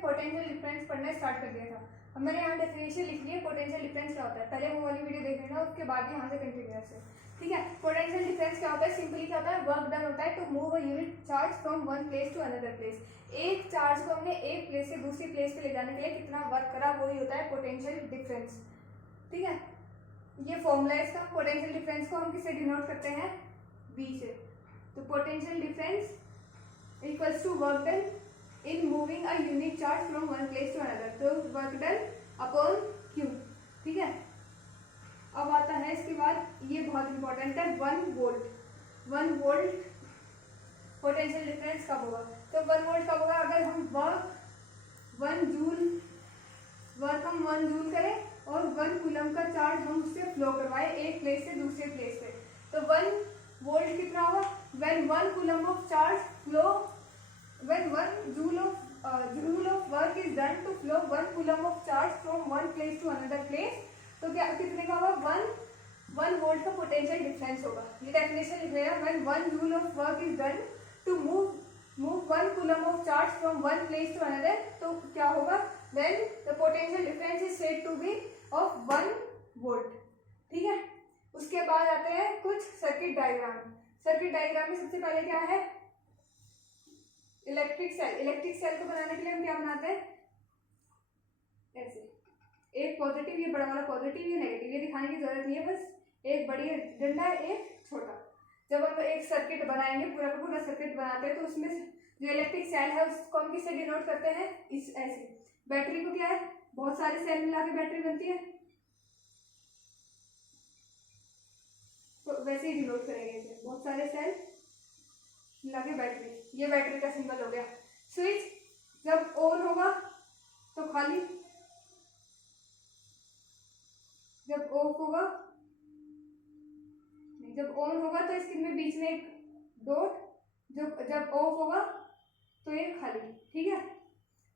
Potential difference पढ़ना start कर दिया था। अब मैंने यहाँ डेफिनेशन लिख ली है पोटेंशियल डिफरेंस क्या होता है, पहले वो वाली वीडियो देख लेना, उसके बाद यहाँ से कंटिन्यूअस है, ठीक है। पोटेंशियल डिफरेंस क्या होता है, सिंपली क्या होता है, वर्क डन होता है to move a unit charge from one place to another place. एक चार्ज को हमने एक प्लेस से दूसरी प्लेस पे ले जाने के लिए कितना वर्क करा, वही होता है पोटेंशियल डिफरेंस, ठीक है। ये फॉर्मूला है इसका। पोटेंशियल डिफरेंस को हम किससे डिनोट करते हैं, V से। तो potential difference equals to work done in moving a unit charge from one place to another, तो वर्क डन अपॉन Q, ठीक है। अब आता है इसके बाद, ये बहुत इंपॉर्टेंट है, 1 वोल्ट। 1 वोल्ट पोटेंशियल डिफरेंस कब होगा, तो 1 वोल्ट कब होगा, अगर हम वर्क 1 जूल करें और 1 कूलम का चार्ज हम उससे फ्लो करवाए एक प्लेस से दूसरे प्लेस पे, तो 1 वोल्ट कितना होगा, when 1 coulomb of charge flow, when 1 joule of work is done to flow 1 coulomb of charge from one place to another place, तो क्या कितने का होगा, 1 वोल्ट का पोटेंशियल डिफरेंस होगा। ये डेफिनेशन लिख रहे हैं, when 1 joule of work is done to move 1 coulomb of charge from one place to another, तो क्या होगा, then the potential difference is said to be of 1 volt, ठीक है। उसके बाद आते हैं कुछ सर्किट डायग्राम। सर्किट डायग्राम में सबसे पहले क्या है, इलेक्ट्रिक सेल। इलेक्ट्रिक सेल को बनाने के लिए हम क्या बनाते हैं, ऐसे एक पॉजिटिव, ये बड़ा वाला पॉजिटिव, ये नेगेटिव, ये दिखाने की जरूरत नहीं है, बस एक बड़ी डंडा है एक छोटा। जब हम एक सर्किट बनाएंगे, पूरा का पूरा सर्किट बनाते हैं, तो उसमें जो इलेक्ट्रिक सेल है उसको हम किससे डिनोट करते हैं, इस ऐसे। बैटरी को क्या है, बहुत सारे सेल मिला के बैटरी बनती है, तो वैसे ही डिनोट करेंगे इसे, बहुत सारे सेल मिला के बैटरी। ये बैटरी का सिंबल हो गया। स्विच जब ऑन होगा तो खाली, जब ऑफ होगा नहीं, जब ऑन होगा तो इसके में बीच में एक डॉट, जब ऑफ होगा तो ये खाली, ठीक है।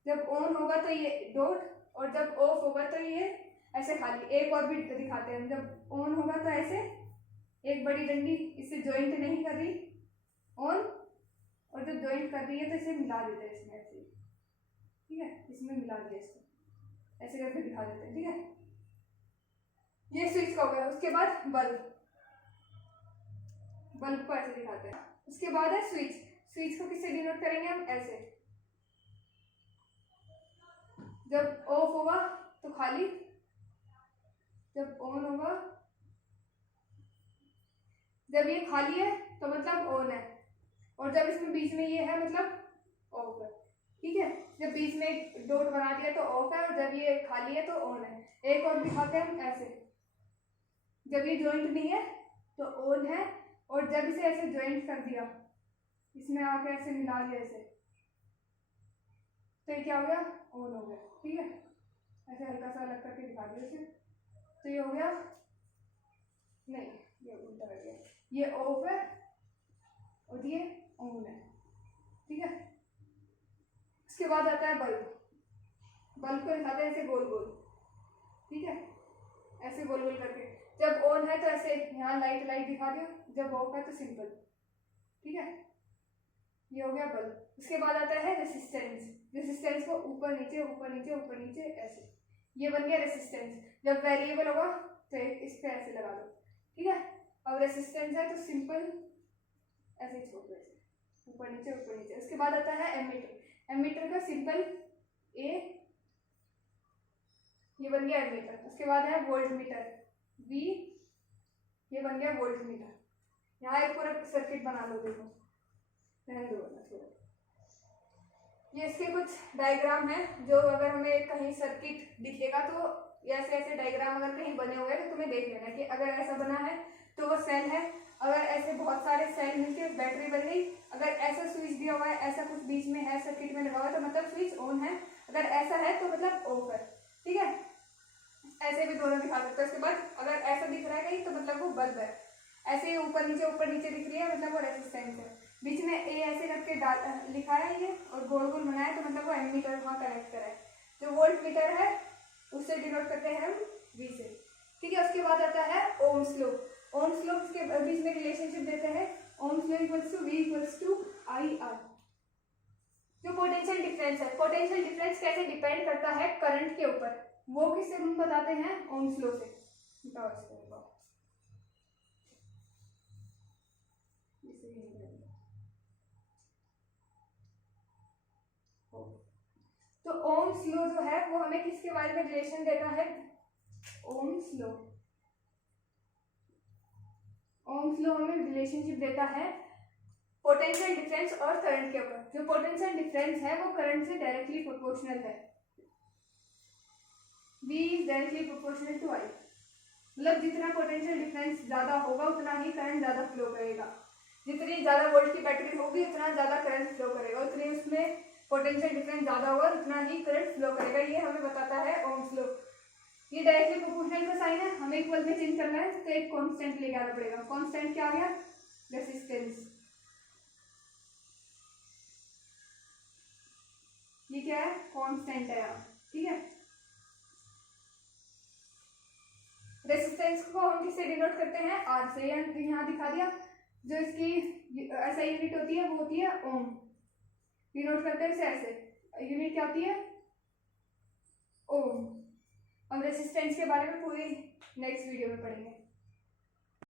जब ऑन होगा तो ये डॉट, और जब ऑफ होगा तो ये ऐसे खाली। एक और भी दिखाते हैं, जब ऑन होगा तो ऐसे एक बड़ी डंडी इससे ज्वाइंट नहीं कर रही ऑन, और जब ज्वाइंट कर रही है तो इसे मिला देते हैं इसमें ऐसे, ठीक है, इसमें मिला दिया इसको, ऐसे करके दिखा देते हैं, ठीक है। ये स्विच का हो गया। उसके बाद बल्ब, बल्ब को ऐसे दिखाते हैं। उसके बाद है स्विच। स्विच को किससे डिनोट करेंगे हम, ऐसे। जब ऑफ होगा तो खाली, जब ऑन होगा, जब ये खाली है तो मतलब ऑन है, और जब इसमें बीच में ये है मतलब ऑफ है, ठीक है। जब बीच में एक डॉट बना दिया तो ऑफ है, और जब ये खाली है तो ऑन है। एक और दिखाते हैं हम, ऐसे। जब ये ज्वाइंट नहीं है तो ऑन है, और जब इसे ऐसे ज्वाइंट कर दिया, इसमें आके ऐसे मिला दिया ऐसे, तो ये क्या हो गया, ऑन हो गया, ठीक है। ऐसे हल्का सा अलग करके दिखा दिया इसे, तो ये हो गया, नहीं ये उल्टा कर गया, ये ऑफ है और ये ऑन है, ठीक है। उसके बाद आता है बल्ब। बल्ब को दिखाते हैं ऐसे गोल गोल, ठीक है, ऐसे गोल गोल करके। जब ऑन है तो ऐसे यहाँ लाइट लाइट दिखा दिया, जब ऑफ है तो सिंपल, ठीक है। ये हो गया बल्ब। उसके बाद आता है रेसिस्टेंस। रेसिस्टेंस को ऊपर नीचे ऊपर नीचे ऊपर नीचे ऐसे, ये बन गया रेसिस्टेंस। जब वेरिएबल होगा तो इस पे ऐसे लगा दो, ठीक है। अब रेसिस्टेंस है तो सिंपल ऐसे छोड़ दो, ऐसे ऊपर नीचे ऊपर नीचे। उसके बाद आता है एमीटर। एमीटर का सिंपल ए, ये बन गया एमीटर। उसके बाद है वोल्ट मीटर, वी, ये बन गया वोल्ट मीटर। यहाँ एक पूरा सर्किट बना लो, देखो, रहने दो ना थोड़ा। ये इसके कुछ डायग्राम है, जो अगर हमें कहीं सर्किट दिखेगा तो ऐसे ऐसे डायग्राम अगर कहीं बने हुए हैं तो तुम्हें देख लेना कि अगर ऐसा बना है तो वो सेल है, अगर ऐसे बहुत सारे सेल मिलकर बैटरी बन गई, अगर ऐसा स्विच दिया हुआ है, ऐसा कुछ बीच में है सर्किट में लगा हुआ है, तो मतलब स्विच ऑन है, अगर ऐसा है तो मतलब ऑफ है, ठीक है। ऐसे भी दोनों दिखा सकते हो। उसके बाद अगर ऐसा दिख रहा है कहीं तो मतलब वो बल्ब है, ऐसे ऊपर नीचे दिख रही है मतलब वो रेसिस्टेंस है। बीच में ए ऐसे करके लिखा है ये और गोल गोल बनाया है तो मतलब वो एमीटर वहाँ कनेक्ट करा है। जो वोल्ट मीटर है उससे डिनोट करते हैं हम वी से, ठीक है। उसके बाद आता है ओम्स लॉ। ओम्स लॉ के बीच में रिलेशनशिप देते हैं, Ohm's law equals to V equals to I R. जो पोटेंशियल डिफरेंस है, पोटेंशियल डिफरेंस कैसे डिपेंड करता है करंट के ऊपर, वो किससे हम बताते हैं, ओम्स लॉ से। तो ओम्स लॉ जो है वो हमें किसके बारे में रिलेशन देता है, ओम्स लॉ, ओम्स लॉ हमें रिलेशनशिप देता है पोटेंशियल डिफरेंस और करंट के ऊपर। जो पोटेंशियल डिफरेंस है वो करंट से डायरेक्टली प्रोपोर्शनल है, V is directly proportional to I। मतलब जितना पोटेंशियल डिफरेंस ज्यादा होगा उतना ही करंट ज्यादा फ्लो करेगा, जितनी ज्यादा वोल्ट की बैटरी होगी उतना ज्यादा करंट फ्लो करेगा, उतनी उसमें पोटेंशियल डिफरेंस ज्यादा होगा उतना ही करंट फ्लो करेगा। ये हमें बताता है ओम्स लॉ। ये डायरेक्टली प्रोपोर्शनल का साइन है, हमें इक्वल में चेंज करना है तो एक कांस्टेंट लेके आना पड़ेगा। कांस्टेंट क्या आ गया, रेसिस्टेंस। ये क्या है, कांस्टेंट है यहाँ, ठीक है। रेसिस्टेंस को हम किससे डिनोट करते हैं, आर से, यहाँ दिखा दिया। जो इसकी ऐसा यूनिट होती है वो होती है ओम, डिनोट करते हैं इसे ऐसे, यूनिट क्या होती है, ओम। हम रेसिस्टेंस के बारे में पूरी नेक्स्ट वीडियो में पढ़ेंगे।